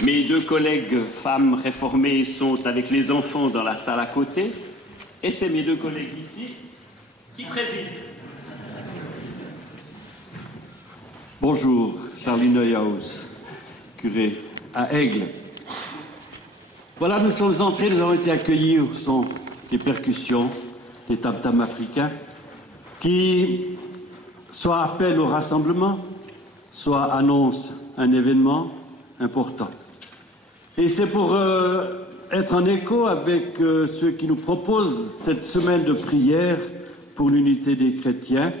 Mes deux collègues femmes réformées sont avec les enfants dans la salle à côté. Et c'est mes deux collègues ici qui président. Bonjour, Charlie Neuhaus, curé à Aigle. Voilà, nous sommes entrés, nous avons été accueillis au son des percussions, des tam-tams africains, qui soit appellent au rassemblement, soit annoncent un événement important. Et c'est pour être en écho avec ceux qui nous proposent cette semaine de prière pour l'unité des chrétiens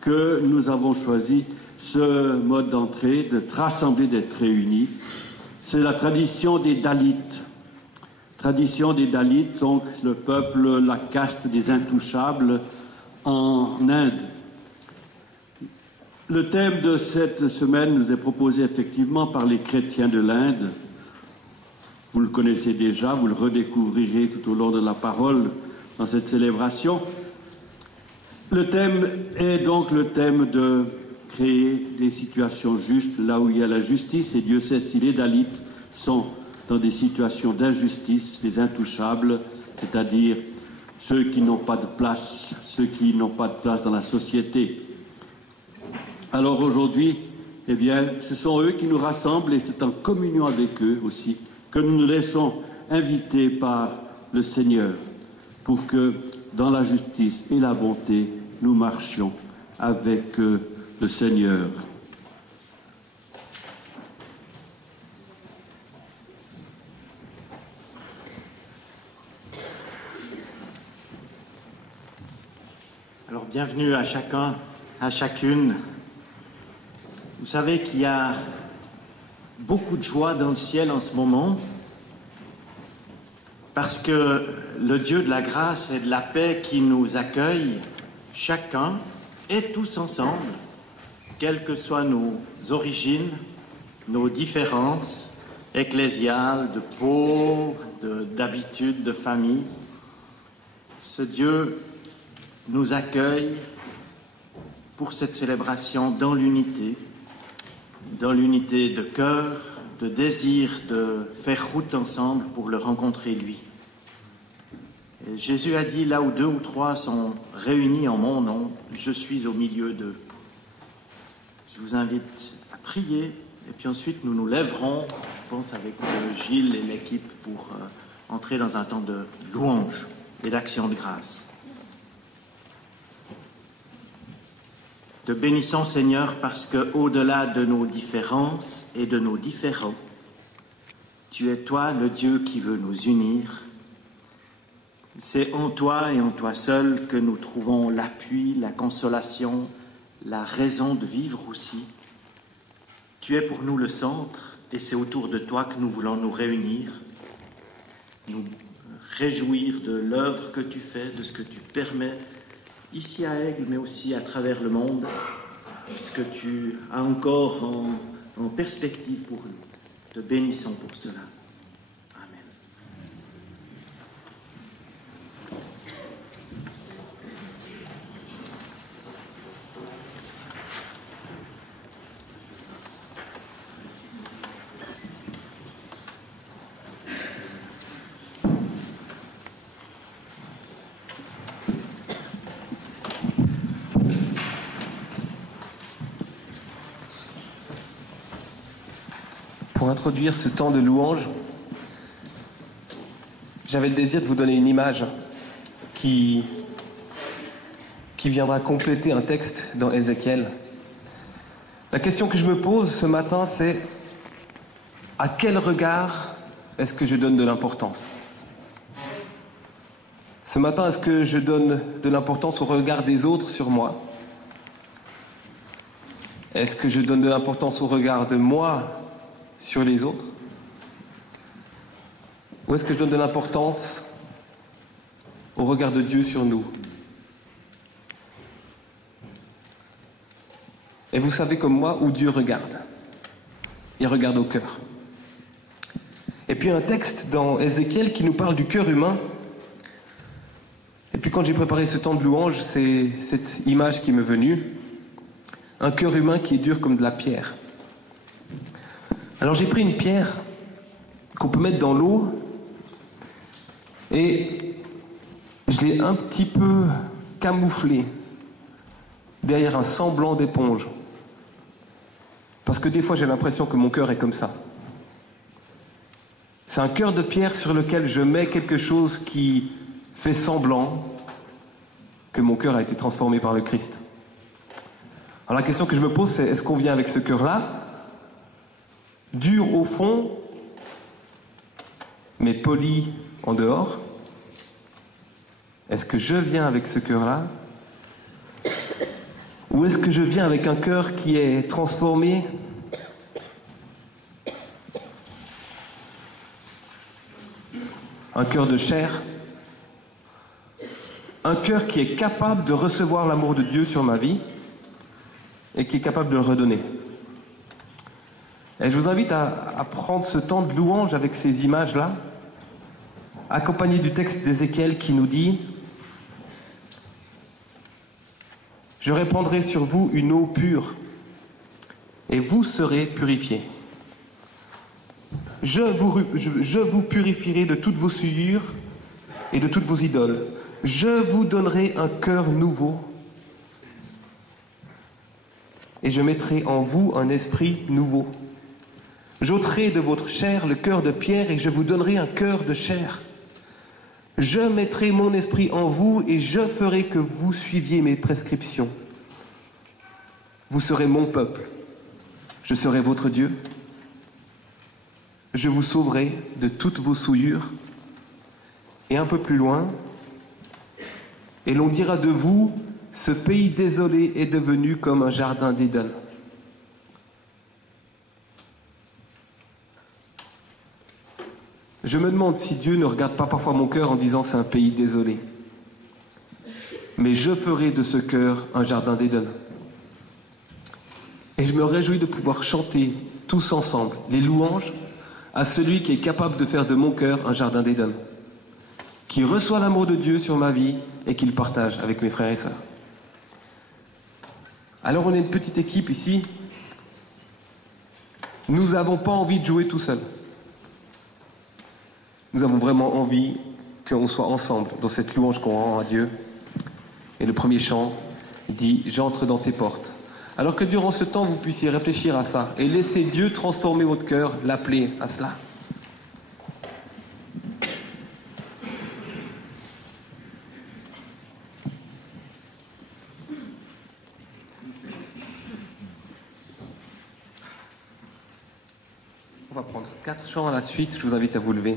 que nous avons choisi ce mode d'entrée, d'être rassemblés, d'être réunis. C'est la tradition des Dalits. Tradition des Dalits, donc le peuple, la caste des intouchables en Inde. Le thème de cette semaine nous est proposé effectivement par les chrétiens de l'Inde. Vous le connaissez déjà, vous le redécouvrirez tout au long de la parole dans cette célébration. Le thème est donc le thème de créer des situations justes là où il y a la justice, et Dieu sait si les Dalits sont dans des situations d'injustice, les intouchables, c'est-à-dire ceux qui n'ont pas de place, ceux qui n'ont pas de place dans la société. Alors aujourd'hui, eh bien, ce sont eux qui nous rassemblent, et c'est en communion avec eux aussi que nous nous laissons inviter par le Seigneur pour que dans la justice et la bonté, nous marchions avec le Seigneur. Alors bienvenue à chacun, à chacune. Vous savez qu'il y a beaucoup de joie dans le ciel en ce moment parce que le Dieu de la grâce et de la paix qui nous accueille, chacun et tous ensemble, quelles que soient nos origines, nos différences ecclésiales, de peau, d'habitude, de famille, ce Dieu nous accueille pour cette célébration dans l'unité de cœur, de désir de faire route ensemble pour le rencontrer lui. Et Jésus a dit, là où 2 ou 3 sont réunis en mon nom, je suis au milieu d'eux. Je vous invite à prier, et puis ensuite nous nous lèverons, je pense avec Gilles et l'équipe, pour entrer dans un temps de louange et d'action de grâce. Te bénissons, Seigneur, parce qu'au-delà de nos différences et de nos différends, tu es toi le Dieu qui veut nous unir. C'est en toi et en toi seul que nous trouvons l'appui, la consolation, la raison de vivre aussi. Tu es pour nous le centre, et c'est autour de toi que nous voulons nous réunir, nous réjouir de l'œuvre que tu fais, de ce que tu permets, ici à Aigle, mais aussi à travers le monde, ce que tu as encore en perspective pour nous. Te bénissons pour cela. Amen. Pour introduire ce temps de louange, j'avais le désir de vous donner une image qui viendra compléter un texte dans Ézéchiel. La question que je me pose ce matin, c'est à quel regard est-ce que je donne de l'importance ? Ce matin, est-ce que je donne de l'importance au regard des autres sur moi ? Est-ce que je donne de l'importance au regard de moi sur les autres? Ou est-ce que je donne de l'importance au regard de Dieu sur nous? Et vous savez comme moi où Dieu regarde. Il regarde au cœur. Et puis un texte dans Ézéchiel qui nous parle du cœur humain. Et puis quand j'ai préparé ce temps de louange, c'est cette image qui m'est venue. Un cœur humain qui est dur comme de la pierre. Alors j'ai pris une pierre qu'on peut mettre dans l'eau. Et je l'ai un petit peu camouflé derrière un semblant d'éponge. Parce que des fois, j'ai l'impression que mon cœur est comme ça. C'est un cœur de pierre sur lequel je mets quelque chose qui fait semblant que mon cœur a été transformé par le Christ. Alors la question que je me pose, c'est est-ce qu'on vient avec ce cœur-là, dur au fond, mais poli en dehors? Est-ce que je viens avec ce cœur-là? Ou est-ce que je viens avec un cœur qui est transformé? Un cœur de chair? Un cœur qui est capable de recevoir l'amour de Dieu sur ma vie et qui est capable de le redonner. Et je vous invite à prendre ce temps de louange avec ces images-là, accompagné du texte d'Ézéchiel qui nous dit « Je répandrai sur vous une eau pure, et vous serez purifiés. Je vous purifierai de toutes vos souillures et de toutes vos idoles. Je vous donnerai un cœur nouveau, et je mettrai en vous un esprit nouveau. J'ôterai de votre chair le cœur de pierre, et je vous donnerai un cœur de chair. Je mettrai mon esprit en vous, et je ferai que vous suiviez mes prescriptions. Vous serez mon peuple, je serai votre Dieu. Je vous sauverai de toutes vos souillures. » Et un peu plus loin, « Et l'on dira de vous, ce pays désolé est devenu comme un jardin d'Éden. » Je me demande si Dieu ne regarde pas parfois mon cœur en disant c'est un pays désolé. Mais je ferai de ce cœur un jardin d'Éden. Et je me réjouis de pouvoir chanter tous ensemble les louanges à celui qui est capable de faire de mon cœur un jardin d'Éden, qui reçoit l'amour de Dieu sur ma vie et qui le partage avec mes frères et sœurs. Alors on est une petite équipe ici. Nous n'avons pas envie de jouer tout seul. Nous avons vraiment envie qu'on soit ensemble dans cette louange qu'on rend à Dieu. Et le premier chant dit « J'entre dans tes portes ». Alors que durant ce temps, vous puissiez réfléchir à ça et laisser Dieu transformer votre cœur, l'appeler à cela. On va prendre 4 chants à la suite, je vous invite à vous lever.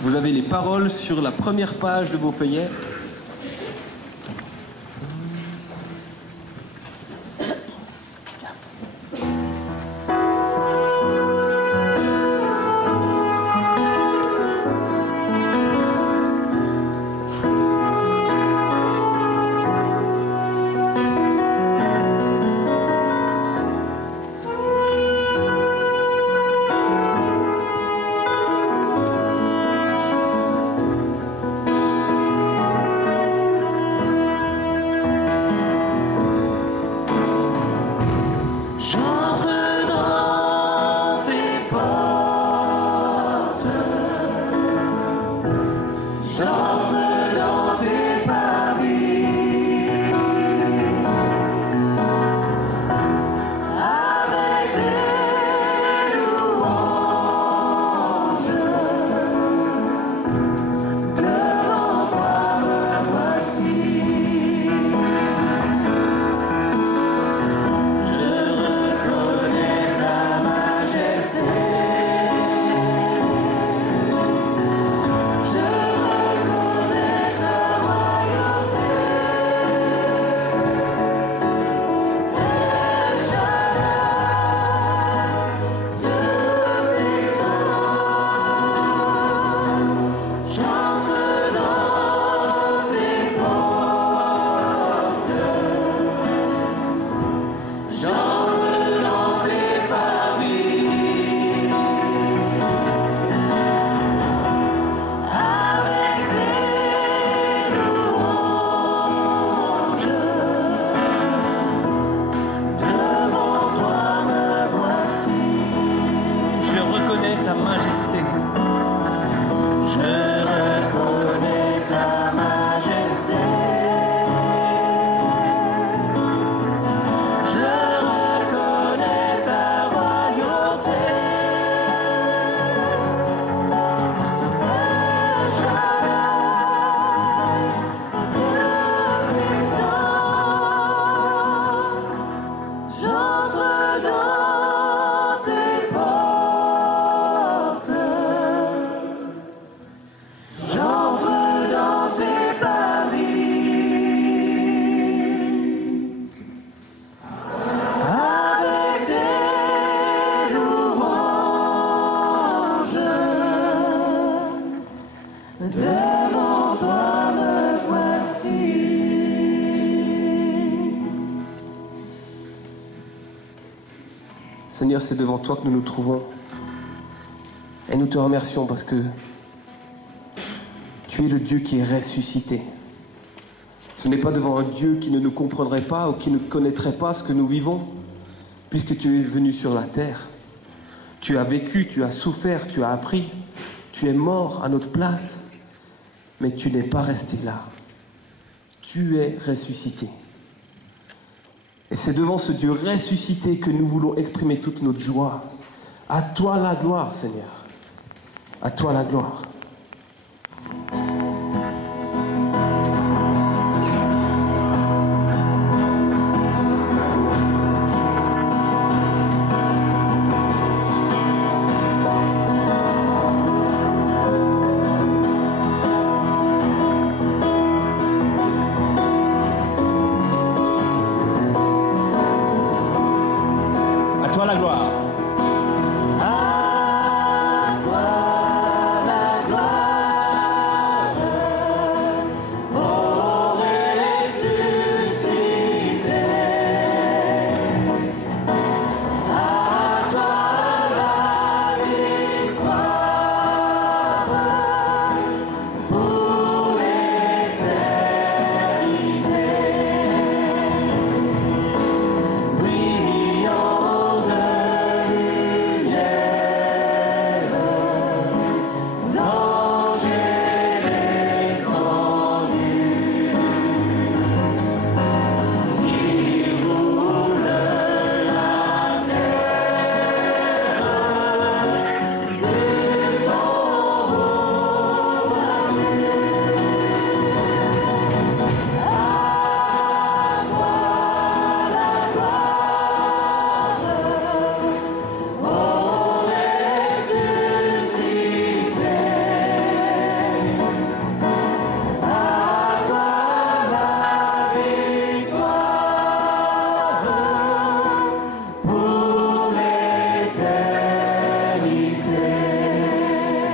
Vous avez les paroles sur la première page de vos feuillets. dans tes portes, j'entre dans tes parvis, avec des louanges, devant toi me voici. Seigneur, c'est devant toi que nous nous trouvons. Et nous te remercions parce que tu es le Dieu qui est ressuscité. Ce n'est pas devant un Dieu qui ne nous comprendrait pas ou qui ne connaîtrait pas ce que nous vivons, puisque tu es venu sur la terre. Tu as vécu, tu as souffert, tu as appris, tu es mort à notre place, mais tu n'es pas resté là. Tu es ressuscité. Et c'est devant ce Dieu ressuscité que nous voulons exprimer toute notre joie. À toi la gloire, Seigneur. À toi la gloire. À toi la gloire. À toi la gloire, ô ressuscité. À toi la victoire pour l'éternité. Brillons de lumière, l'ange est descendu. Il roule la terre du tombeau battu. À toi la gloire, ô ressuscité. À toi la victoire pour l'éternité.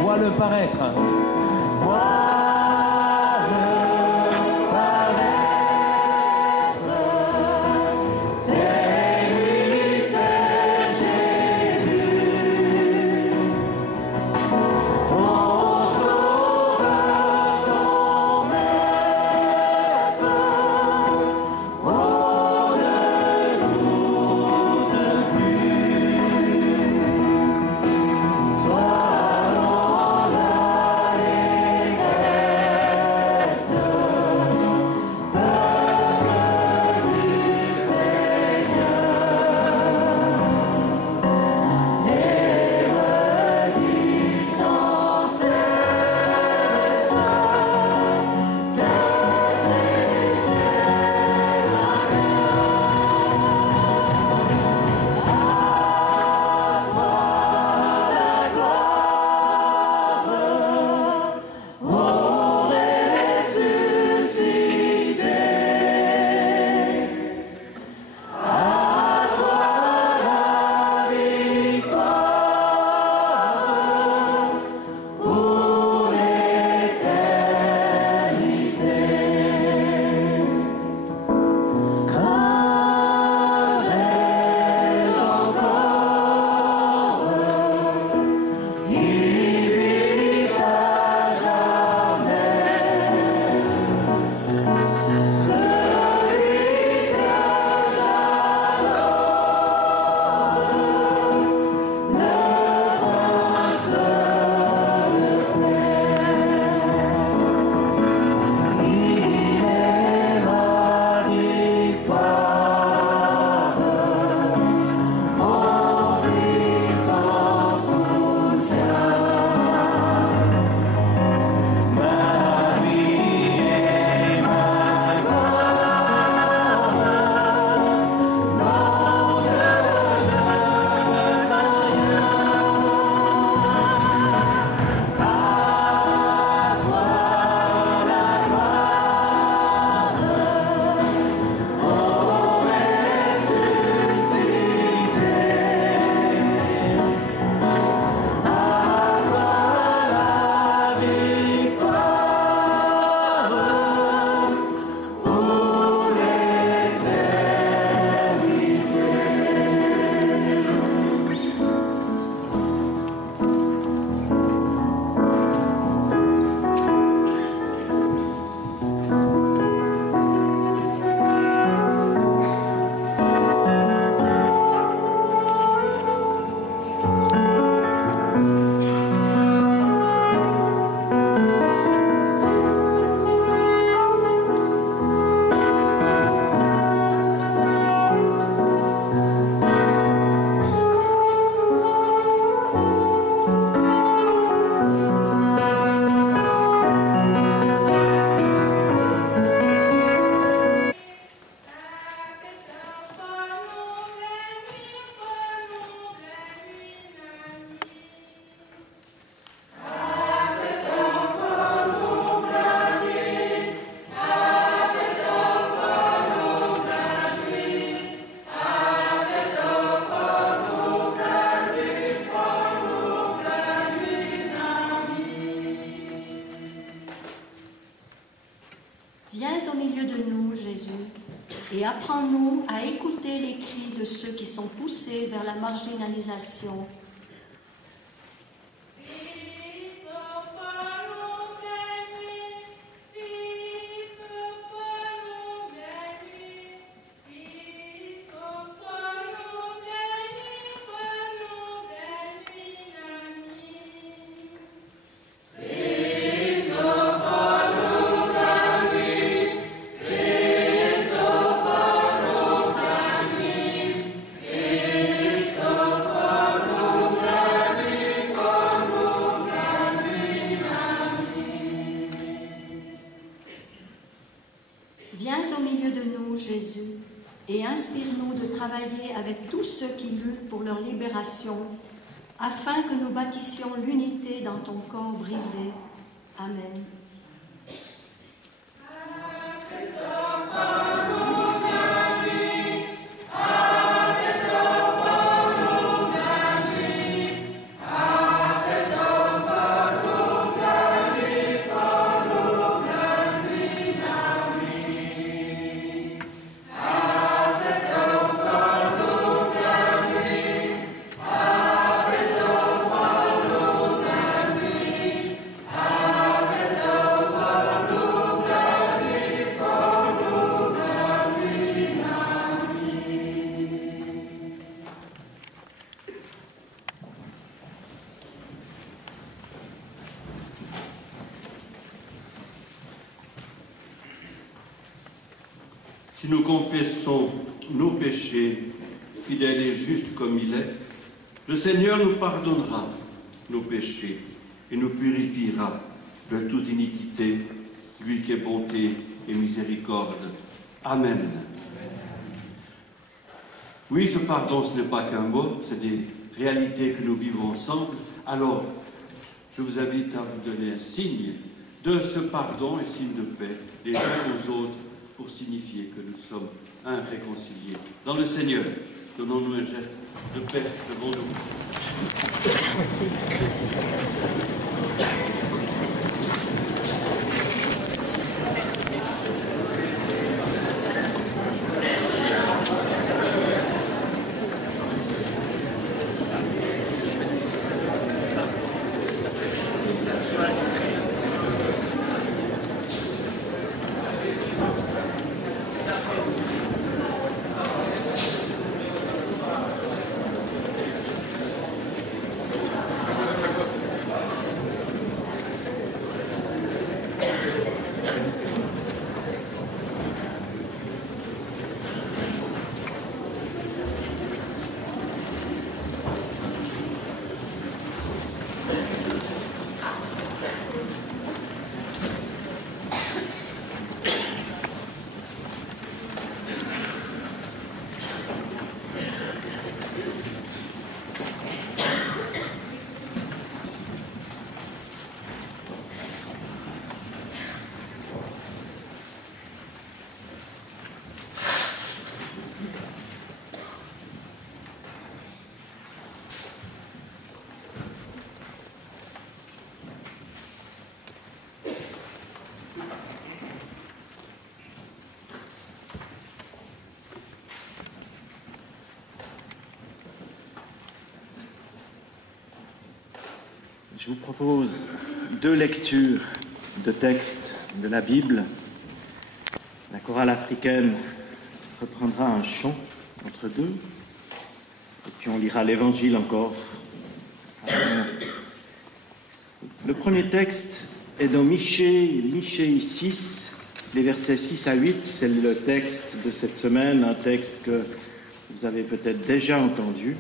Vois le paraître. Vois le paraître, c'est lui, c'est Jésus, ton sauveur, ton maître, on ne doute plus. Sois dans la et apprends-nous à écouter les cris de ceux qui sont poussés vers la marginalisation. Viens au milieu de nous, Jésus, et inspire-nous de travailler avec tous ceux qui luttent pour leur libération, afin que nous bâtissions l'unité dans ton corps brisé. Amen. Si nous confessons nos péchés, fidèle et juste comme il est, le Seigneur nous pardonnera nos péchés et nous purifiera de toute iniquité, lui qui est bonté et miséricorde. Amen. Oui, ce pardon, ce n'est pas qu'un mot, c'est des réalités que nous vivons ensemble. Alors, je vous invite à vous donner un signe de ce pardon et signe de paix les uns aux autres, pour signifier que nous sommes un réconciliés dans le Seigneur. Donnons-nous un geste de paix devant nous. Je vous propose deux lectures de textes de la Bible. La chorale africaine reprendra un chant entre deux, et puis on lira l'Évangile encore. Le premier texte est dans Michée 6, les versets 6 à 8. C'est le texte de cette semaine, un texte que vous avez peut-être déjà entendu.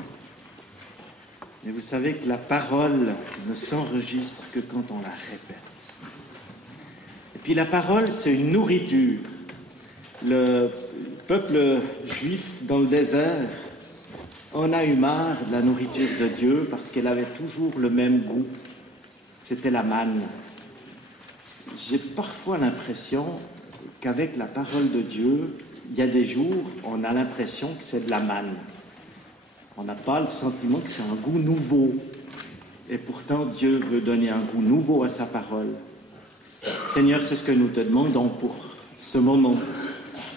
Mais vous savez que la parole ne s'enregistre que quand on la répète. Et puis la parole, c'est une nourriture. Le peuple juif dans le désert en a eu marre de la nourriture de Dieu parce qu'elle avait toujours le même goût. C'était la manne. J'ai parfois l'impression qu'avec la parole de Dieu, il y a des jours, on a l'impression que c'est de la manne. On n'a pas le sentiment que c'est un goût nouveau. Et pourtant, Dieu veut donner un goût nouveau à sa parole. Seigneur, c'est ce que nous te demandons pour ce moment.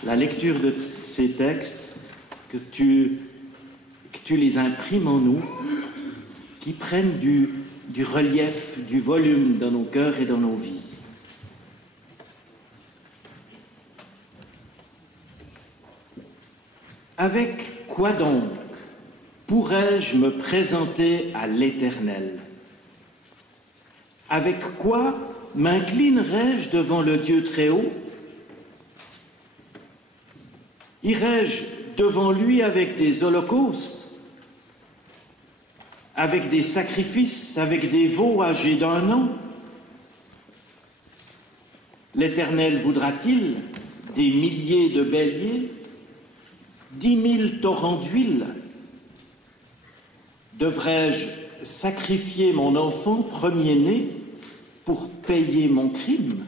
la lecture de ces textes, que tu les imprimes en nous, qui prennent du relief, du volume dans nos cœurs et dans nos vies. Avec quoi donc pourrais-je me présenter à l'Éternel? Avec quoi m'inclinerai-je devant le Dieu très haut? Irai-je devant lui avec des holocaustes, avec des sacrifices, avec des veaux âgés d'1 an? L'Éternel voudra-t-il des milliers de béliers, 10 000 torrents d'huile? Devrais-je sacrifier mon enfant premier-né pour payer mon crime?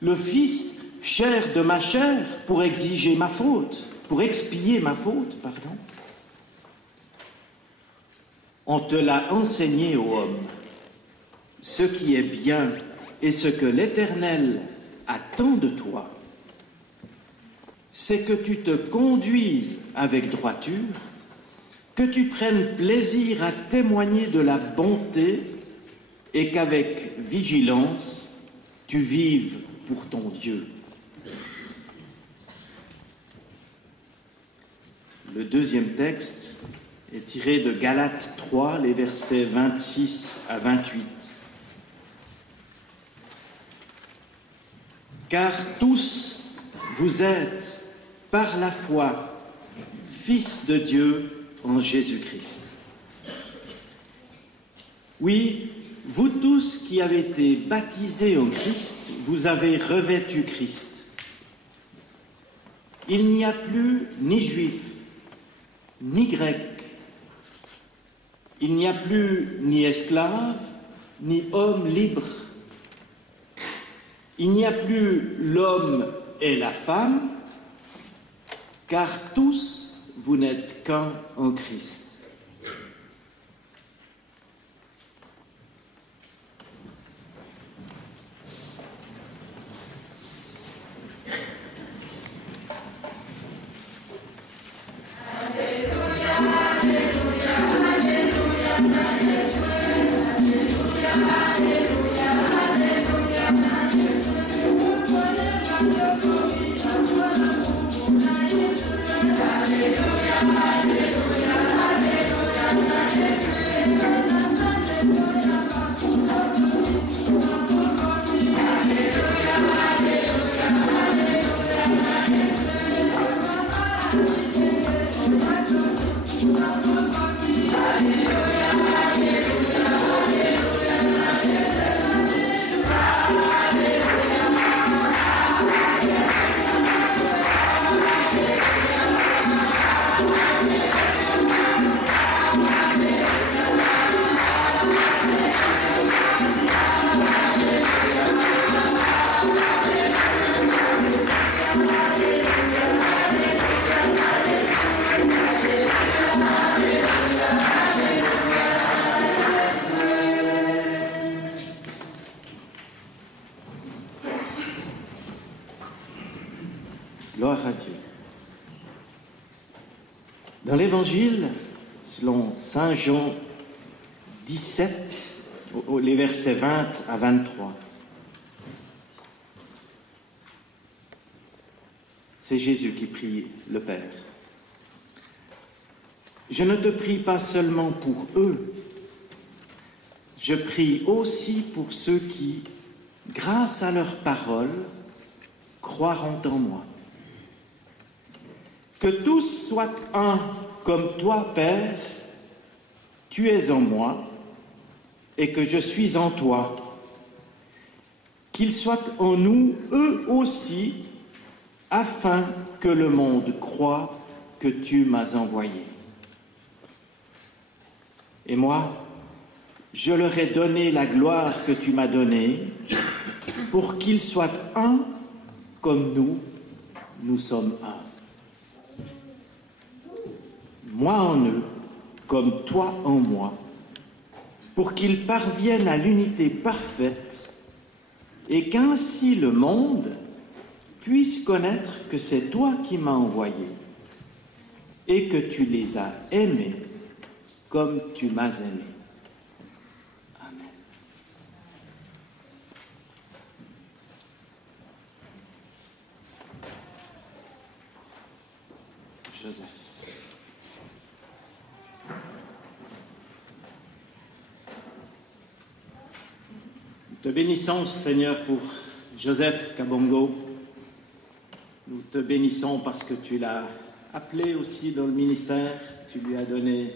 Le fils chair de ma chair pour exiger ma faute, pour expier ma faute, pardon? On te l'a enseigné, ô homme, ce qui est bien et ce que l'Éternel attend de toi, c'est que tu te conduises avec droiture, que tu prennes plaisir à témoigner de la bonté et qu'avec vigilance, tu vives pour ton Dieu. Le deuxième texte est tiré de Galates 3, les versets 26 à 28. Car tous vous êtes, par la foi, fils de Dieu en Jésus-Christ. Oui, vous tous qui avez été baptisés en Christ, vous avez revêtu Christ. Il n'y a plus ni juif, ni grec. Il n'y a plus ni esclave, ni homme libre. Il n'y a plus l'homme et la femme, car tous vous n'êtes qu'un en Christ. Gloire à Dieu. Dans l'Évangile, selon Saint Jean 17, les versets 20 à 23, c'est Jésus qui prie le Père. Je ne te prie pas seulement pour eux, je prie aussi pour ceux qui, grâce à leur parole, croiront en moi. Que tous soient un comme toi, Père, tu es en moi et que je suis en toi. Qu'ils soient en nous, eux aussi, afin que le monde croie que tu m'as envoyé. Et moi, je leur ai donné la gloire que tu m'as donnée, pour qu'ils soient un comme nous sommes un. Moi en eux, comme toi en moi, pour qu'ils parviennent à l'unité parfaite et qu'ainsi le monde puissent connaître que c'est toi qui m'as envoyé et que tu les as aimés comme tu m'as aimé. Amen. Joseph. Nous te bénissons, Seigneur, pour Joseph Kabongo. Nous te bénissons parce que tu l'as appelé aussi dans le ministère. Tu lui as donné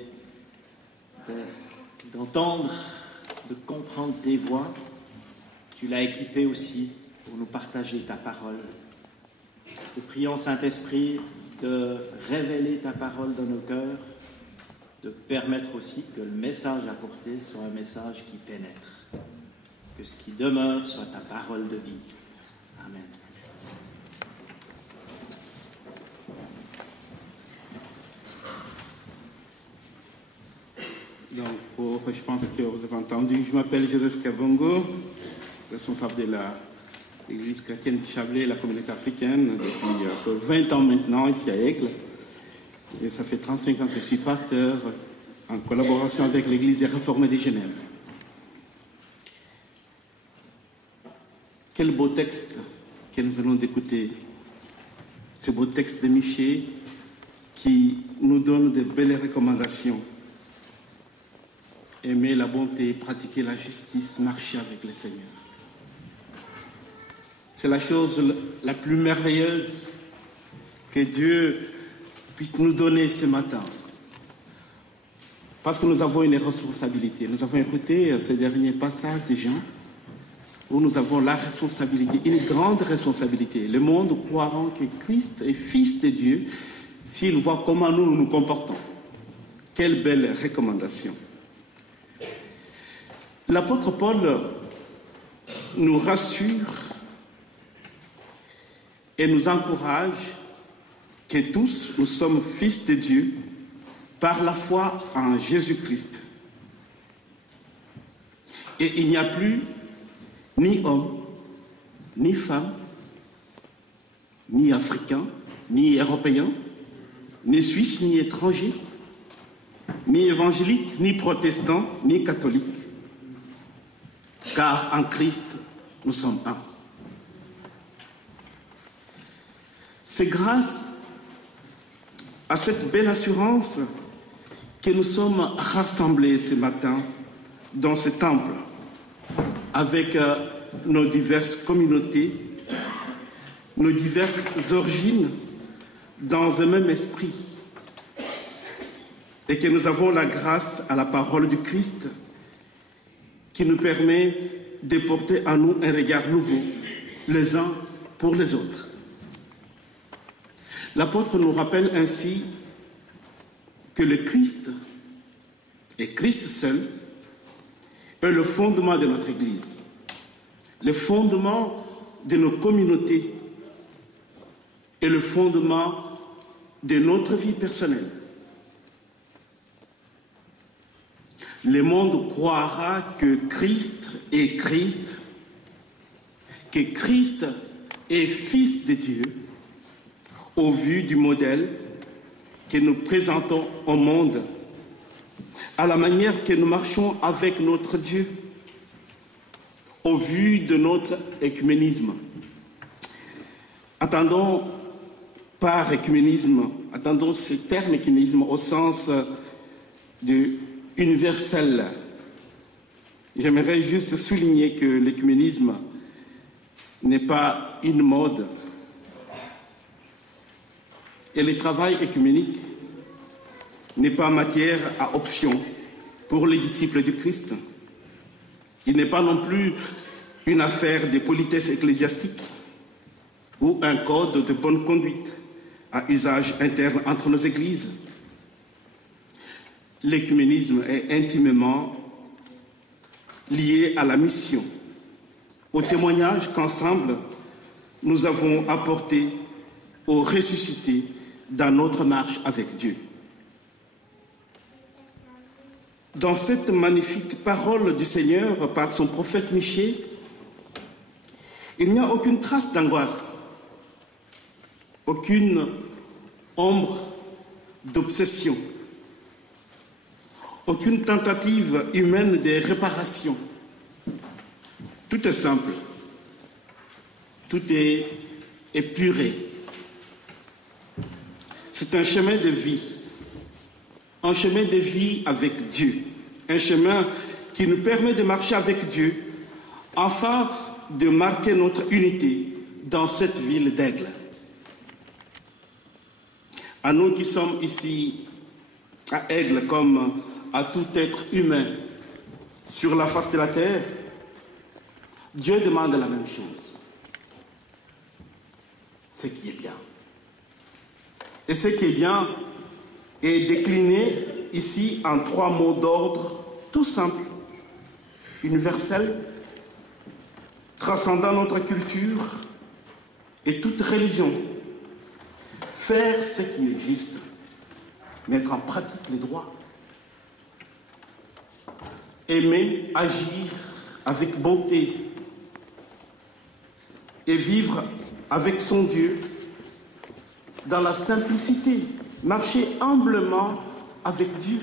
d'entendre, de comprendre tes voix. Tu l'as équipé aussi pour nous partager ta parole. Te prions, Saint-Esprit, de révéler ta parole dans nos cœurs, de permettre aussi que le message apporté soit un message qui pénètre, que ce qui demeure soit ta parole de vie. Amen. Donc, je pense que vous avez entendu, je m'appelle Joseph Kabongo, responsable de l'Église chrétienne du Chablais, la communauté africaine, depuis 20 ans maintenant, ici à Aigle. Et ça fait 35 ans que je suis pasteur en collaboration avec l'Église réformée de Genève. Quel beau texte que nous venons d'écouter. Ce beau texte de Michée qui nous donne de belles recommandations. Aimer la bonté, pratiquer la justice, marcher avec le Seigneur. C'est la chose la plus merveilleuse que Dieu puisse nous donner ce matin. Parce que nous avons une responsabilité. Nous avons écouté ces derniers passages de Jean où nous avons la responsabilité, une grande responsabilité. Le monde croira que Christ est Fils de Dieu s'il voit comment nous nous comportons. Quelle belle recommandation. L'apôtre Paul nous rassure et nous encourage que tous nous sommes fils de Dieu par la foi en Jésus-Christ. Et il n'y a plus ni homme, ni femme, ni africain, ni européen, ni suisse, ni étranger, ni évangélique, ni protestant, ni catholique. Car en Christ, nous sommes un. C'est grâce à cette belle assurance que nous sommes rassemblés ce matin dans ce temple avec nos diverses communautés, nos diverses origines dans un même esprit et que nous avons la grâce à la parole du Christ qui nous permet de porter en nous un regard nouveau, les uns pour les autres. L'apôtre nous rappelle ainsi que le Christ, et Christ seul, est le fondement de notre Église, le fondement de nos communautés et le fondement de notre vie personnelle. Le monde croira que Christ est Christ, que Christ est Fils de Dieu, au vu du modèle que nous présentons au monde, à la manière que nous marchons avec notre Dieu, au vu de notre œcuménisme. Attendons par œcuménisme, attendons ce terme œcuménisme au sens de universel. J'aimerais juste souligner que l'œcuménisme n'est pas une mode. Et le travail œcuménique n'est pas matière à option pour les disciples du Christ. Il n'est pas non plus une affaire de politesse ecclésiastique ou un code de bonne conduite à usage interne entre nos églises. L'œcuménisme est intimement lié à la mission, au témoignage qu'ensemble nous avons apporté aux ressuscités dans notre marche avec Dieu. Dans cette magnifique parole du Seigneur par son prophète Michée, il n'y a aucune trace d'angoisse, aucune ombre d'obsession, aucune tentative humaine de réparation. Tout est simple, tout est épuré. C'est un chemin de vie avec Dieu, un chemin qui nous permet de marcher avec Dieu afin de marquer notre unité dans cette ville d'Aigle. À nous qui sommes ici à Aigle, comme à tout être humain sur la face de la terre, Dieu demande la même chose. Ce qui est bien. Et ce qui est bien est décliné ici en 3 mots d'ordre tout simples, universels, transcendant notre culture et toute religion. Faire ce qui est juste, mettre en pratique les droits, aimer, agir avec bonté et vivre avec son Dieu dans la simplicité, marcher humblement avec Dieu.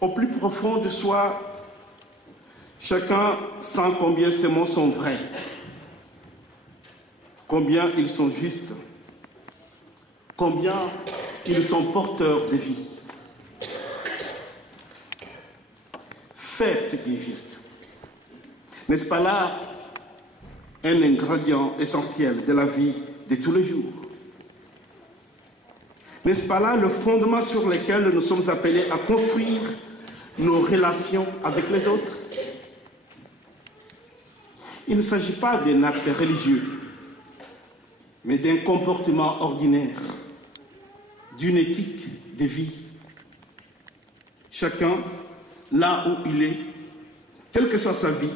Au plus profond de soi, chacun sent combien ces mots sont vrais, combien ils sont justes, combien ils sont porteurs de vie. Faire ce qui est juste. N'est-ce pas là un ingrédient essentiel de la vie de tous les jours? N'est-ce pas là le fondement sur lequel nous sommes appelés à construire nos relations avec les autres? Il ne s'agit pas d'un acte religieux, mais d'un comportement ordinaire, d'une éthique de vie. Chacun, là où il est, quelle que soit sa vie,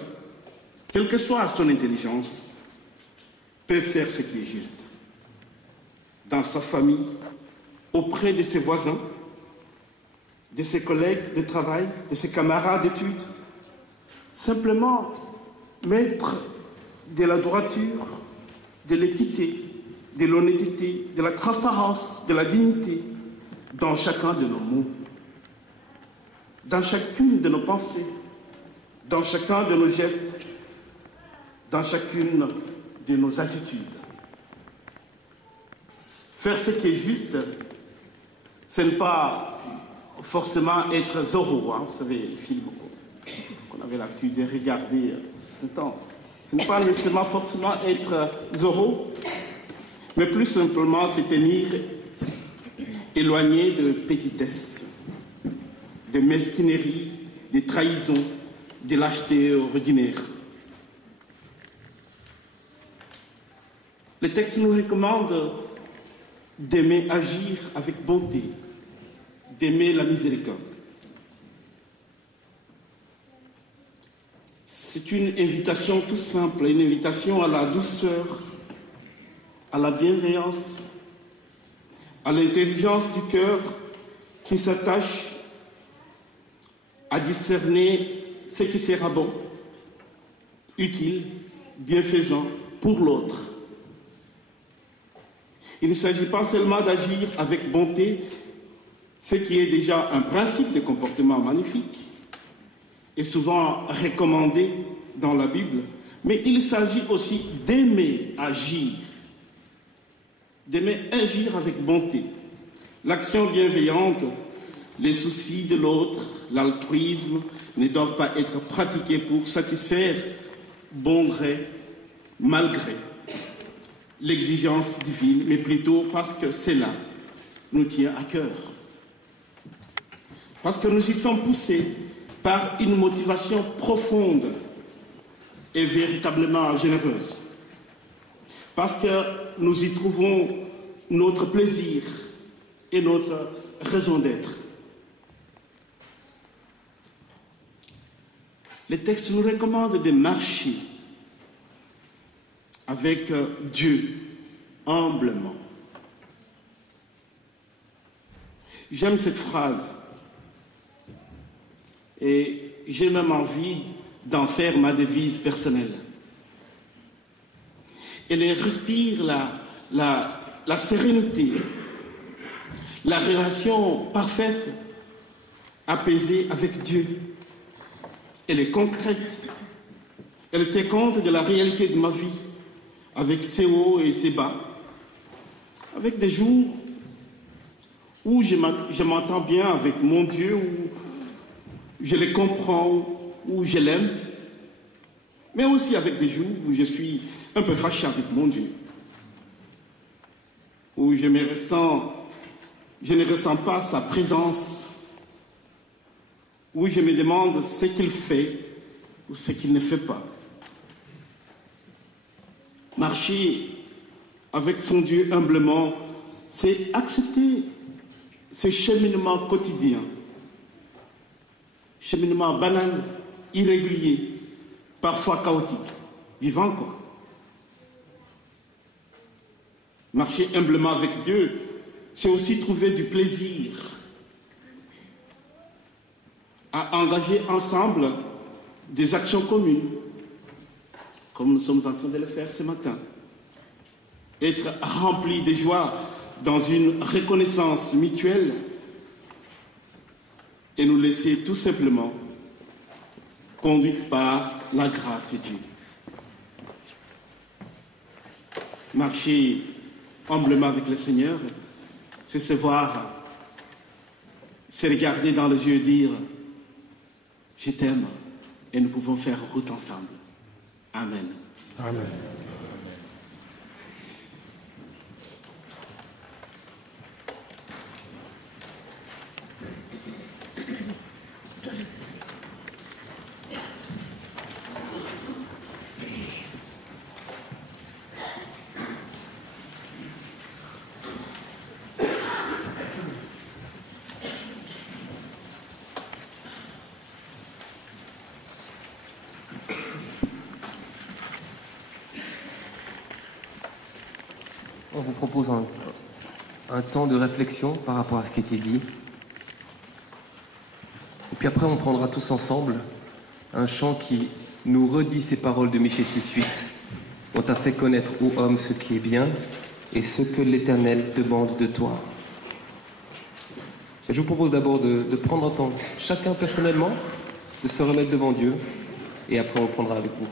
quelle que soit son intelligence, peut faire ce qui est juste. Dans sa famille, auprès de ses voisins, de ses collègues de travail, de ses camarades d'études, simplement mettre de la droiture, de l'équité, de l'honnêteté, de la transparence, de la dignité dans chacun de nos mots, dans chacune de nos pensées, dans chacun de nos gestes, dans chacune de nos attitudes. Faire ce qui est juste, ce n'est pas forcément être Zorro, hein, vous savez, les films qu'on avait l'habitude de regarder tout le temps. Ce n'est pas nécessairement forcément être Zorro, mais plus simplement se tenir éloigné de petitesse, de mesquinerie, de trahison, de lâcheté ordinaire. Le texte nous recommande d'aimer agir avec bonté, d'aimer la miséricorde. C'est une invitation tout simple, une invitation à la douceur, à la bienveillance, à l'intelligence du cœur qui s'attache à discerner ce qui sera bon, utile, bienfaisant pour l'autre. Il ne s'agit pas seulement d'agir avec bonté, ce qui est déjà un principe de comportement magnifique et souvent recommandé dans la Bible, mais il s'agit aussi d'aimer agir avec bonté. L'action bienveillante, les soucis de l'autre, l'altruisme ne doivent pas être pratiqués pour satisfaire bon gré, mal gré, l'exigence divine, mais plutôt parce que cela nous tient à cœur. Parce que nous y sommes poussés par une motivation profonde et véritablement généreuse. Parce que nous y trouvons notre plaisir et notre raison d'être. Le texte nous recommande de marcher avec Dieu humblement. J'aime cette phrase et j'ai même envie d'en faire ma devise personnelle. Elle respire la sérénité, la relation parfaite, apaisée avec Dieu. Elle est concrète. Elle tient compte de la réalité de ma vie, avec ses hauts et ses bas, avec des jours où je m'entends bien avec mon Dieu, où je le comprends, où je l'aime, mais aussi avec des jours où je suis un peu fâché avec mon Dieu, où je ne ressens pas sa présence, où je me demande ce qu'il fait ou ce qu'il ne fait pas. Marcher avec son Dieu humblement, c'est accepter ce cheminement quotidien, cheminement banal, irrégulier, parfois chaotique, vivant quoi. Marcher humblement avec Dieu, c'est aussi trouver du plaisir à engager ensemble des actions communes, comme nous sommes en train de le faire ce matin. Être rempli de joie dans une reconnaissance mutuelle et nous laisser tout simplement conduire par la grâce de Dieu. Marcher humblement avec le Seigneur, c'est se voir, se regarder dans les yeux et dire « Je t'aime » et nous pouvons faire route ensemble. Amen. Amen. On vous propose un temps de réflexion par rapport à ce qui était dit. Et puis après, on prendra tous ensemble un chant qui nous redit ces paroles de Michée 6.8. On t'a fait connaître, ô homme, ce qui est bien et ce que l'Éternel demande de toi. Et je vous propose d'abord de prendre un temps, chacun personnellement, de se remettre devant Dieu, et après on prendra avec vous.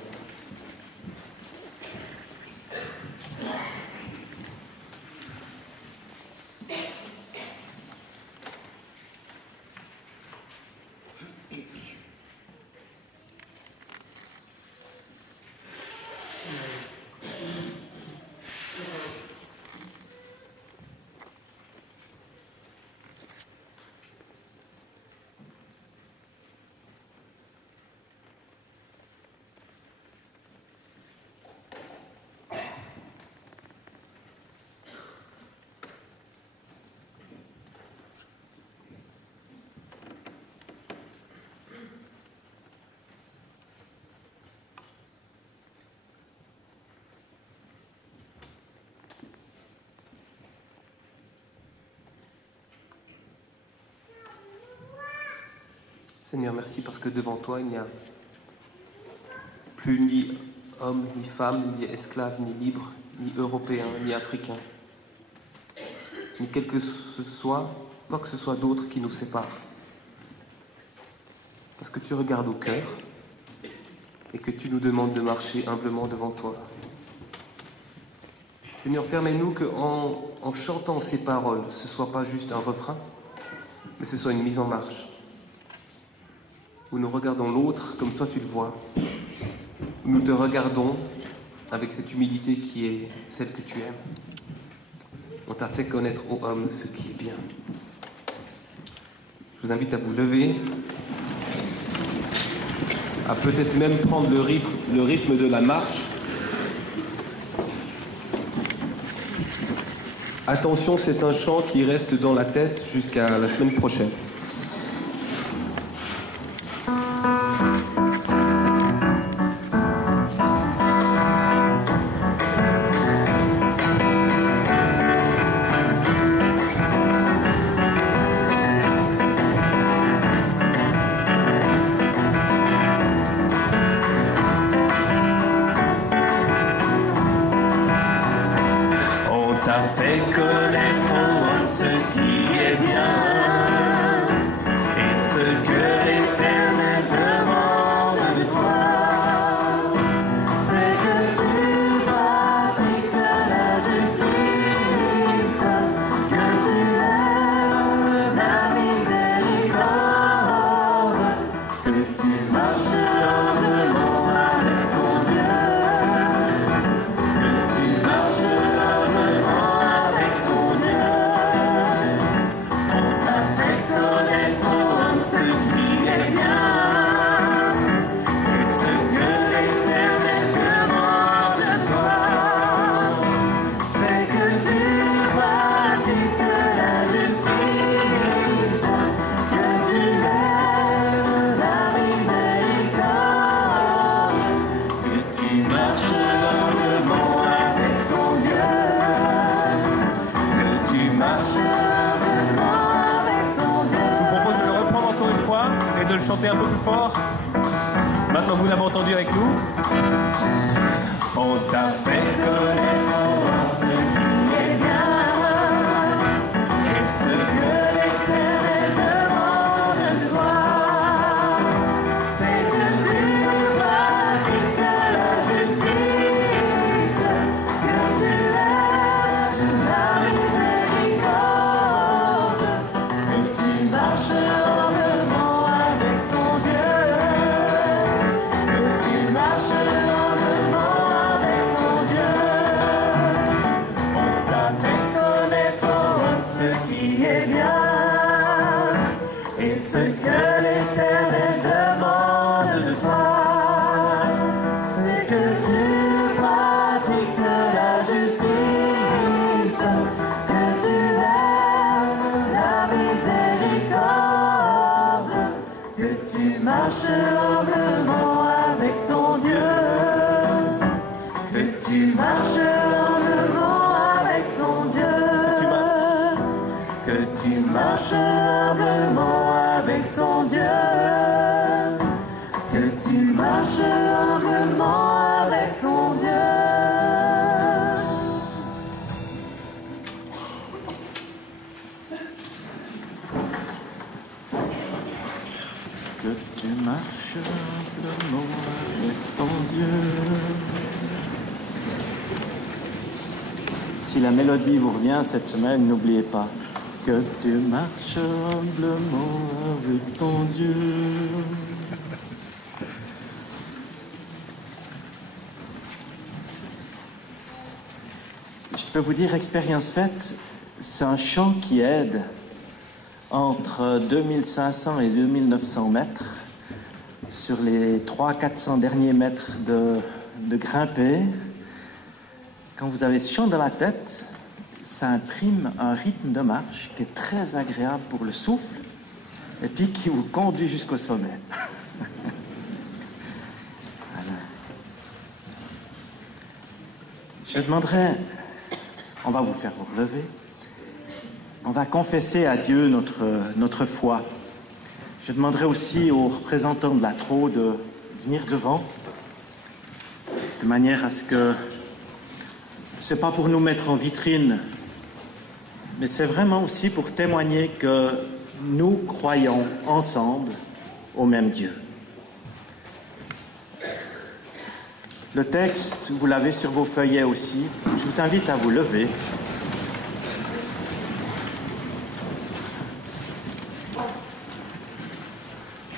Seigneur, merci parce que devant toi, il n'y a plus ni homme, ni femme, ni esclave, ni libre, ni européen, ni africain, ni quel que ce soit, quoi que ce soit d'autre qui nous sépare. Parce que tu regardes au cœur et que tu nous demandes de marcher humblement devant toi. Seigneur, permets-nous qu'en chantant ces paroles, ce ne soit pas juste un refrain, mais ce soit une mise en marche, où nous regardons l'autre comme toi tu le vois, où nous te regardons avec cette humilité qui est celle que tu aimes. On t'a fait connaître, ô homme, ce qui est bien. Je vous invite à vous lever, à peut-être même prendre le rythme de la marche. Attention, c'est un chant qui reste dans la tête jusqu'à la semaine prochaine. de le chanter un peu plus fort. Maintenant que vous l'avez entendu avec nous. On t'a fait connaître ce qui est bien et ce que l'Éternel demande de toi, c'est que tu pratiques la justice, que tu aimes la miséricorde, que tu marches humblement avec ton Dieu, que tu marches humblement avec ton Dieu. On t'a fait connaître ce qui est bien et ce que l'Éternel demande de toi, c'est que tu pratiques la justice, que tu aimes la miséricorde, que tu marches humblement avec ton Dieu, que tu marches humblement avec ton Dieu, que tu marches humblement avec ton Dieu, que tu marches humblement avec ton Dieu. Que tu marches humblement avec ton Dieu. Si la mélodie vous revient cette semaine, n'oubliez pas que tu marches humblement avec ton Dieu. Je peux vous dire, expérience faite, c'est un chant qui aide entre 2500 et 2900 mètres, sur les 300-400 derniers mètres de grimper. Quand vous avez ce chant dans la tête, ça imprime un rythme de marche qui est très agréable pour le souffle et puis qui vous conduit jusqu'au sommet. Voilà. Je demanderai, on va vous faire vous relever, on va confesser à Dieu notre foi. Je demanderai aussi aux représentants de la TRO de venir devant, de manière à ce que c'est pas pour nous mettre en vitrine, mais c'est vraiment aussi pour témoigner que nous croyons ensemble au même Dieu. Le texte, vous l'avez sur vos feuillets aussi. Je vous invite à vous lever.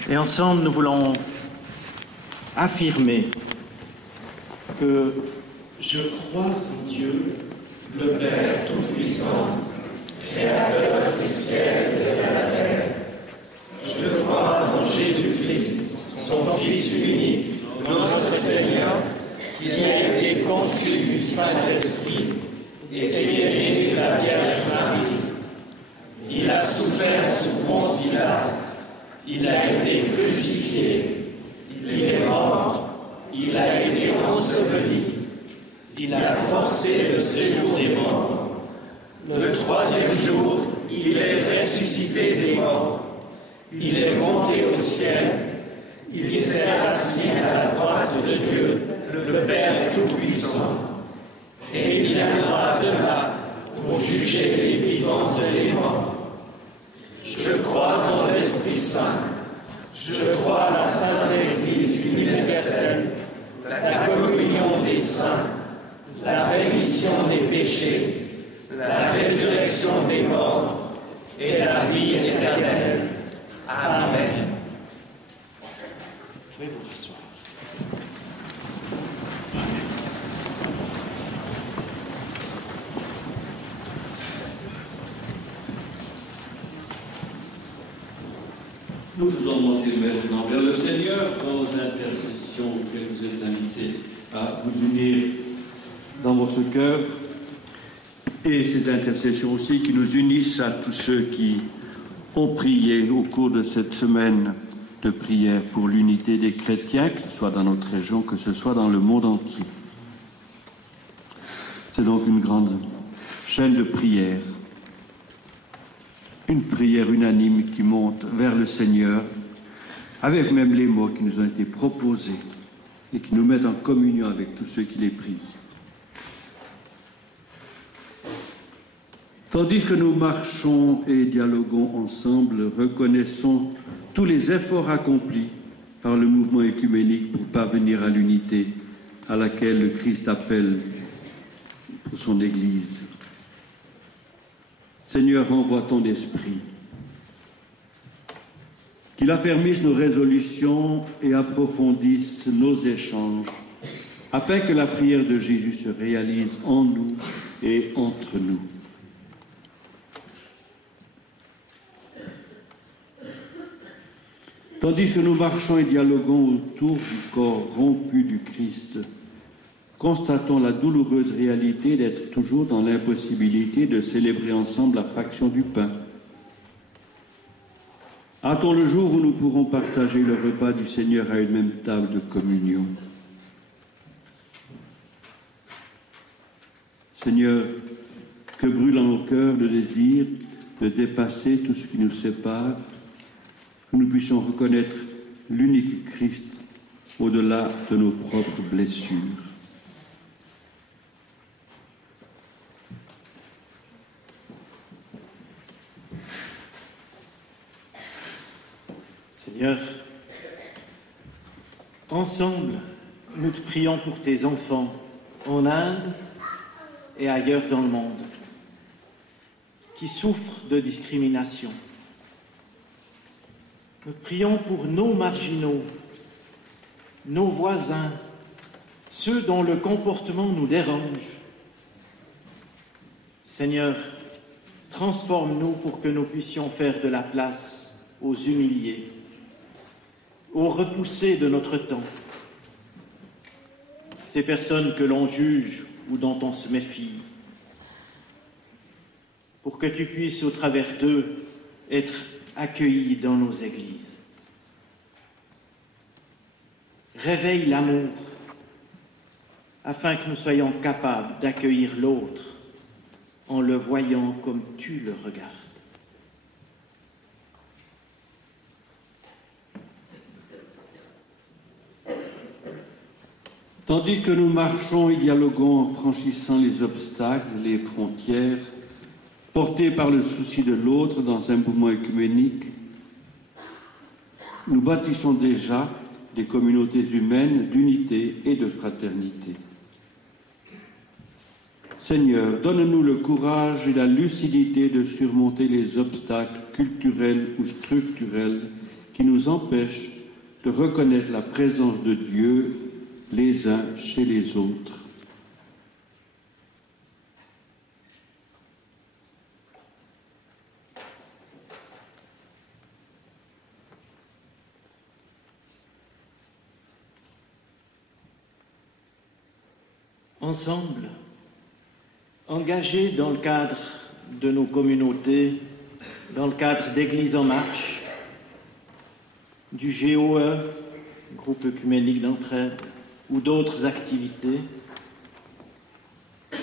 Et ensemble, nous voulons affirmer que je crois en Dieu, le Père Tout-Puissant, Créateur du ciel et de la terre. Je crois en Jésus-Christ, son Fils unique, notre Seigneur, qui a été conçu du Saint-Esprit et qui est né de la Vierge Marie. Il a souffert sous Ponce Pilate. Il a été crucifié, il est mort, il a été enseveli, il a forcé le séjour des morts. Le troisième jour, il est ressuscité des morts. Il est monté au ciel, il s'est assis à la droite de Dieu, le Père Tout-Puissant. Et il viendra de là pour juger les vivants et les morts. Je crois en l'Esprit Saint. Je crois à la Sainte Église universelle, la communion des saints, la rémission des péchés, la résurrection des morts et la vie éternelle. Amen. Je vais vous rasseoir. Nous faisons monter maintenant vers le Seigneur dans vos intercessions que vous êtes invités à vous unir dans votre cœur, et ces intercessions aussi qui nous unissent à tous ceux qui ont prié au cours de cette semaine de prière pour l'unité des chrétiens, que ce soit dans notre région, que ce soit dans le monde entier. C'est donc une grande chaîne de prières, une prière unanime qui monte vers le Seigneur avec même les mots qui nous ont été proposés et qui nous mettent en communion avec tous ceux qui les prient. Tandis que nous marchons et dialoguons ensemble, reconnaissons tous les efforts accomplis par le mouvement œcuménique pour parvenir à l'unité à laquelle le Christ appelle pour son Église. Seigneur, envoie ton esprit, qu'il affermisse nos résolutions et approfondisse nos échanges, afin que la prière de Jésus se réalise en nous et entre nous. Tandis que nous marchons et dialoguons autour du corps rompu du Christ, constatons la douloureuse réalité d'être toujours dans l'impossibilité de célébrer ensemble la fraction du pain. Hâtons le jour où nous pourrons partager le repas du Seigneur à une même table de communion. Seigneur, que brûle en nos cœurs le désir de dépasser tout ce qui nous sépare, que nous puissions reconnaître l'unique Christ au-delà de nos propres blessures. Seigneur, ensemble, nous te prions pour tes enfants en Inde et ailleurs dans le monde, qui souffrent de discrimination. Nous te prions pour nos marginaux, nos voisins, ceux dont le comportement nous dérange. Seigneur, transforme-nous pour que nous puissions faire de la place aux humiliés, aux repoussés de notre temps, ces personnes que l'on juge ou dont on se méfie, pour que tu puisses, au travers d'eux, être accueillis dans nos églises. Réveille l'amour, afin que nous soyons capables d'accueillir l'autre en le voyant comme tu le regardes. Tandis que nous marchons et dialoguons en franchissant les obstacles, les frontières, portés par le souci de l'autre dans un mouvement œcuménique, nous bâtissons déjà des communautés humaines d'unité et de fraternité. Seigneur, donne-nous le courage et la lucidité de surmonter les obstacles culturels ou structurels qui nous empêchent de reconnaître la présence de Dieu les uns chez les autres. Ensemble, engagés dans le cadre de nos communautés, dans le cadre d'Église en marche, du GOE, groupe œcuménique d'entraide, ou d'autres activités,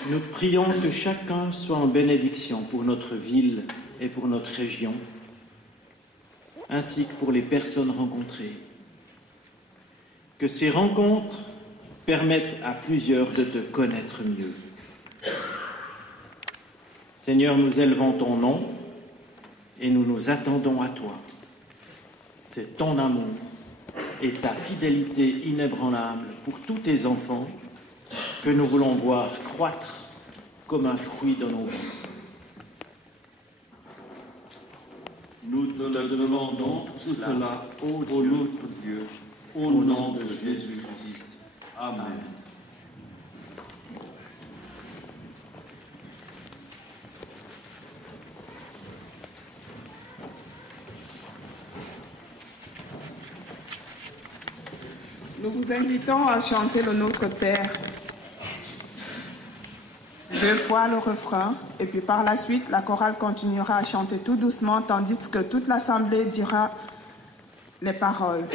nous prions que chacun soit en bénédiction pour notre ville et pour notre région, ainsi que pour les personnes rencontrées. Que ces rencontres permettent à plusieurs de te connaître mieux. Seigneur, nous élevons ton nom et nous nous attendons à toi. C'est ton amour et ta fidélité inébranlable pour tous tes enfants que nous voulons voir croître comme un fruit dans nos vies. Nous te demandons tout cela, ô notre Dieu, au nom de Jésus-Christ. Amen. Nous vous invitons à chanter le Notre Père. 2 fois le refrain, et puis par la suite, la chorale continuera à chanter tout doucement, tandis que toute l'assemblée dira les paroles,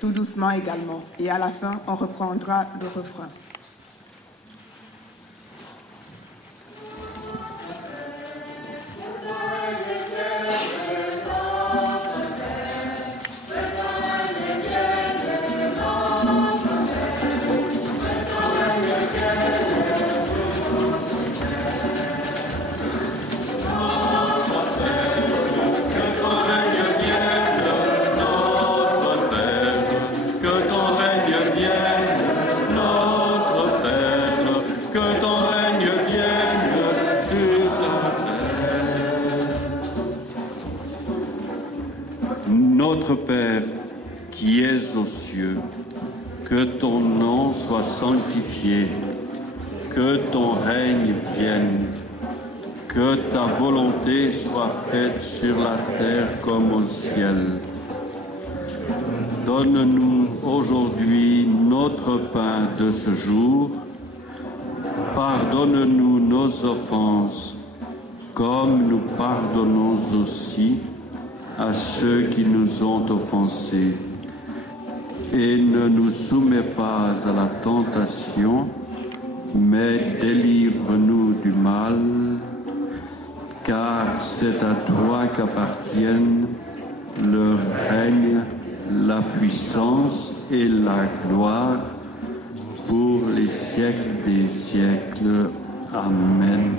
tout doucement également. Et à la fin, on reprendra le refrain. Notre Père, Notre Père, qui es aux cieux, que ton nom soit sanctifié, que ton règne vienne, que ta volonté soit faite sur la terre comme au ciel. Donne-nous aujourd'hui notre pain de ce jour. Pardonne-nous nos offenses, comme nous pardonnons aussi à ceux qui nous ont offensés. Et ne nous soumets pas à la tentation, mais délivre-nous du mal, car c'est à toi qu'appartiennent le règne, la puissance et la gloire pour les siècles des siècles. Amen.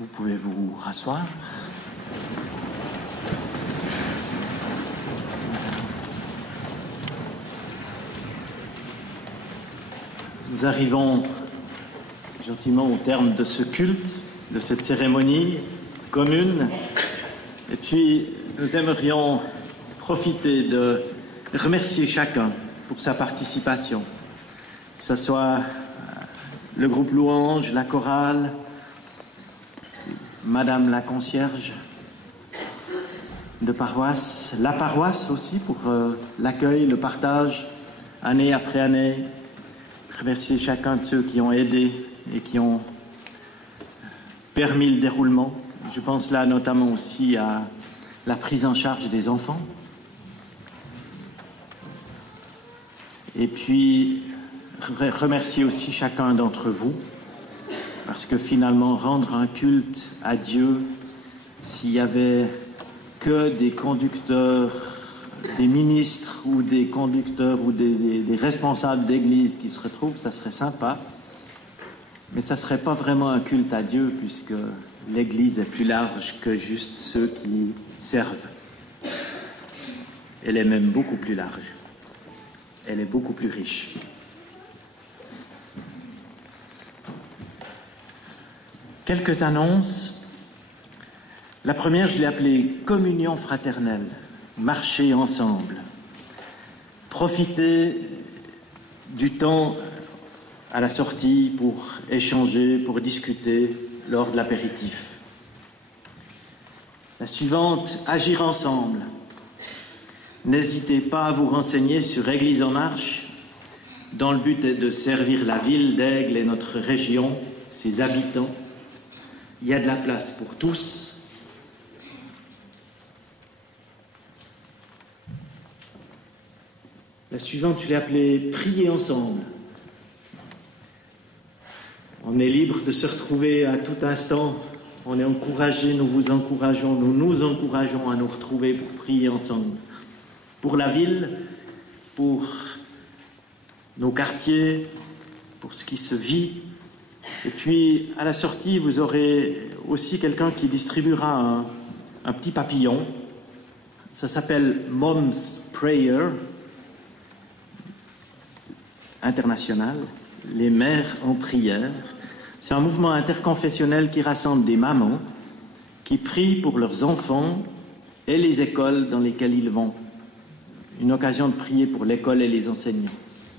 Vous pouvez vous rasseoir. Nous arrivons gentiment au terme de ce culte, de cette cérémonie commune. Et puis, nous aimerions profiter de remercier chacun pour sa participation, que ce soit le groupe Louange, la chorale, Madame la concierge de paroisse, la paroisse aussi pour l'accueil, le partage, année après année. Remercier chacun de ceux qui ont aidé et qui ont permis le déroulement. Je pense là notamment aussi à la prise en charge des enfants. Et puis, remercier aussi chacun d'entre vous, parce que finalement, rendre un culte à Dieu, s'il y avait que des conducteurs, des ministres ou des conducteurs ou des responsables d'église qui se retrouvent, ça serait sympa. Mais ça ne serait pas vraiment un culte à Dieu, puisque l'église est plus large que juste ceux qui servent. Elle est même beaucoup plus large. Elle est beaucoup plus riche. Quelques annonces. La première, je l'ai appelée communion fraternelle, marcher ensemble. Profitez du temps à la sortie pour échanger, pour discuter lors de l'apéritif. La suivante, agir ensemble. N'hésitez pas à vous renseigner sur Église en marche, dans le but de servir la ville d'Aigle et notre région, ses habitants. Il y a de la place pour tous. La suivante, je l'ai appelée « Prier ensemble ». On est libre de se retrouver à tout instant. On est encouragé, nous vous encourageons, nous nous encourageons à nous retrouver pour prier ensemble. Pour la ville, pour nos quartiers, pour ce qui se vit. Et puis, à la sortie, vous aurez aussi quelqu'un qui distribuera un petit papillon. Ça s'appelle Mom's Prayer international, les mères en prière. C'est un mouvement interconfessionnel qui rassemble des mamans qui prient pour leurs enfants et les écoles dans lesquelles ils vont. Une occasion de prier pour l'école et les enseignants.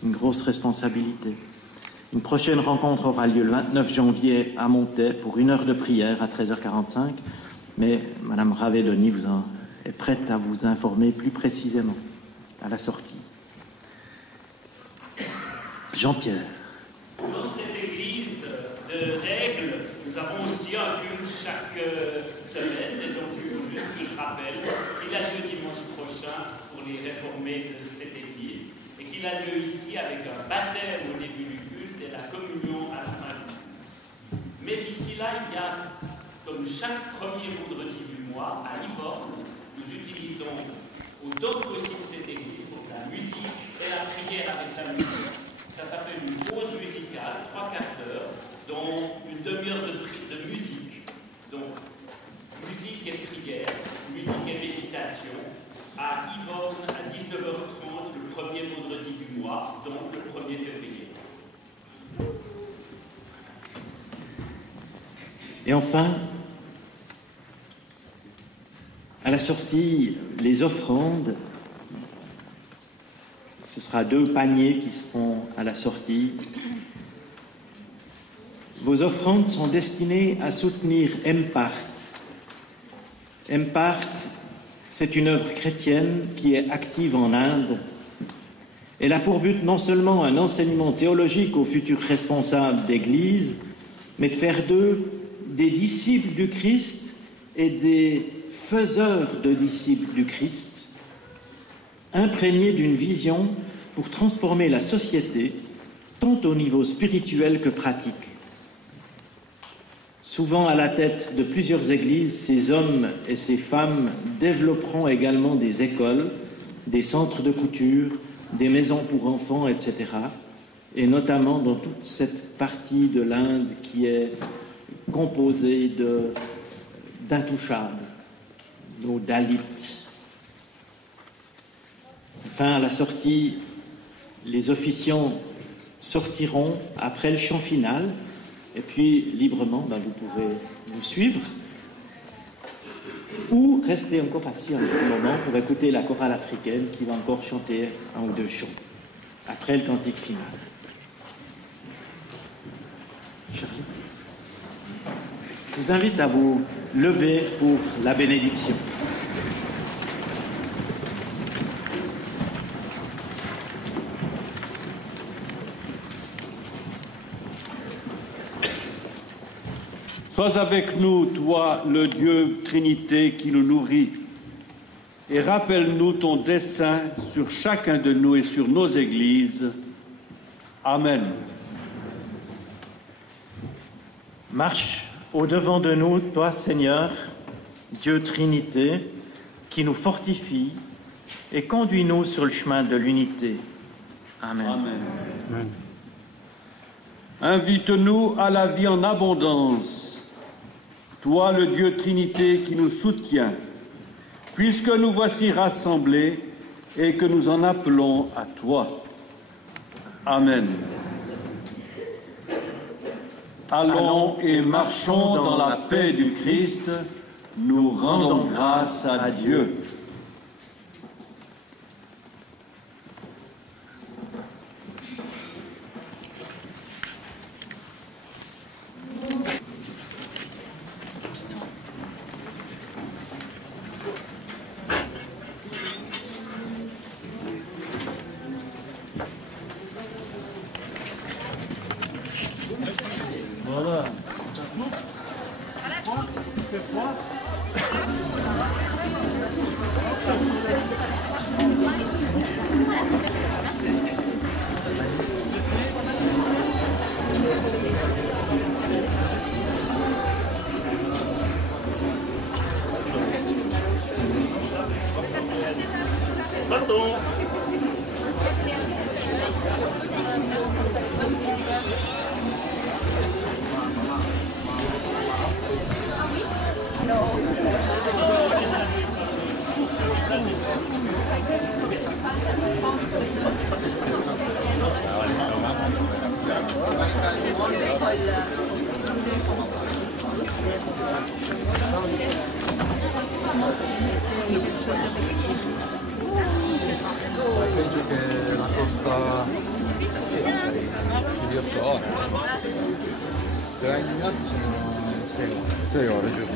Une grosse responsabilité. Une prochaine rencontre aura lieu le 29 janvier à Montaix pour 1 heure de prière à 13h45. Mais Madame Ravedoni est prête à vous informer plus précisément à la sortie. Jean-Pierre. Dans cette église de règles, nous avons aussi un culte chaque semaine, et donc il faut juste que je rappelle qu'il a lieu dimanche prochain pour les réformés de cette église, et qu'il a lieu ici avec un baptême au début du culte et la communion à la fin du culte. Mais d'ici là, il y a, comme chaque premier vendredi du mois, à Yvorne, nous utilisons autant que possible cette église pour la musique et la prière avec la musique. Ça s'appelle une pause musicale, 3 quarts d'heure, dont une demi-heure de musique. Donc, musique et prière, musique et méditation, à Yvorne à 19h30, le premier vendredi du mois, donc le 1er février. Et enfin, à la sortie, les offrandes. Ce sera 2 paniers qui seront à la sortie. Vos offrandes sont destinées à soutenir Empart. Empart, c'est une œuvre chrétienne qui est active en Inde. Elle a pour but non seulement un enseignement théologique aux futurs responsables d'Église, mais de faire d'eux des disciples du Christ et des faiseurs de disciples du Christ, imprégnés d'une vision pour transformer la société, tant au niveau spirituel que pratique. Souvent à la tête de plusieurs églises, ces hommes et ces femmes développeront également des écoles, des centres de couture, des maisons pour enfants, etc. Et notamment dans toute cette partie de l'Inde qui est composée d'intouchables, nos Dalits. Enfin, à la sortie, les officiants sortiront après le chant final, et puis librement, vous pouvez nous suivre, ou rester encore assis un petit moment pour écouter la chorale africaine qui va encore chanter 1 ou 2 chants, après le cantique final. Charlie, je vous invite à vous lever pour la bénédiction. Sois avec nous, toi, le Dieu Trinité qui nous nourrit, et rappelle-nous ton dessein sur chacun de nous et sur nos églises. Amen. Marche au-devant de nous, toi, Seigneur, Dieu Trinité, qui nous fortifie, et conduis-nous sur le chemin de l'unité. Amen. Amen. Amen. Invite-nous à la vie en abondance. Toi, le Dieu Trinité qui nous soutient, puisque nous voici rassemblés et que nous en appelons à toi. Amen. Allons et marchons dans la paix du Christ, nous rendons grâce à Dieu. Voilà. Pardon. Penso che la costa di 8 ore. Già in altri sono 6 ore giusto.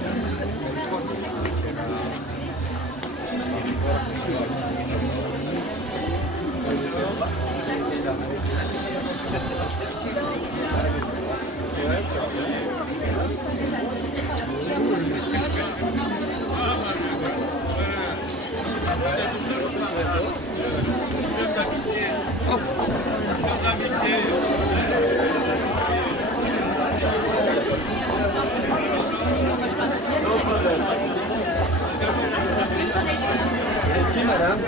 Merci madame.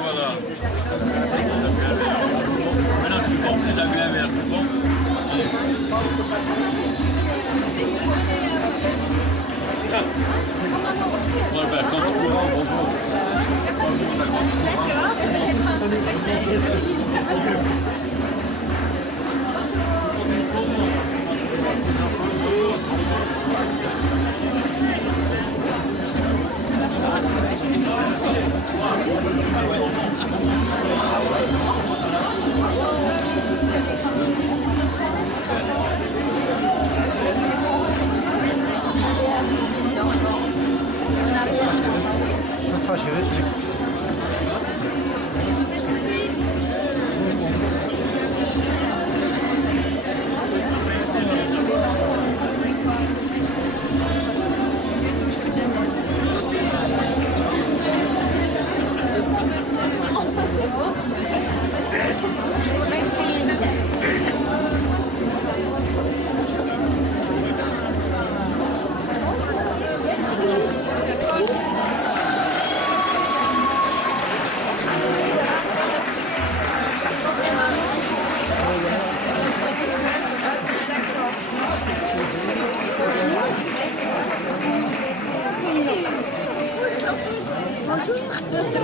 Voilà. Maintenant, tu portes les amis inverses, c'est bon? Moi, ben, quand tu courant, bonjour. Bonjour.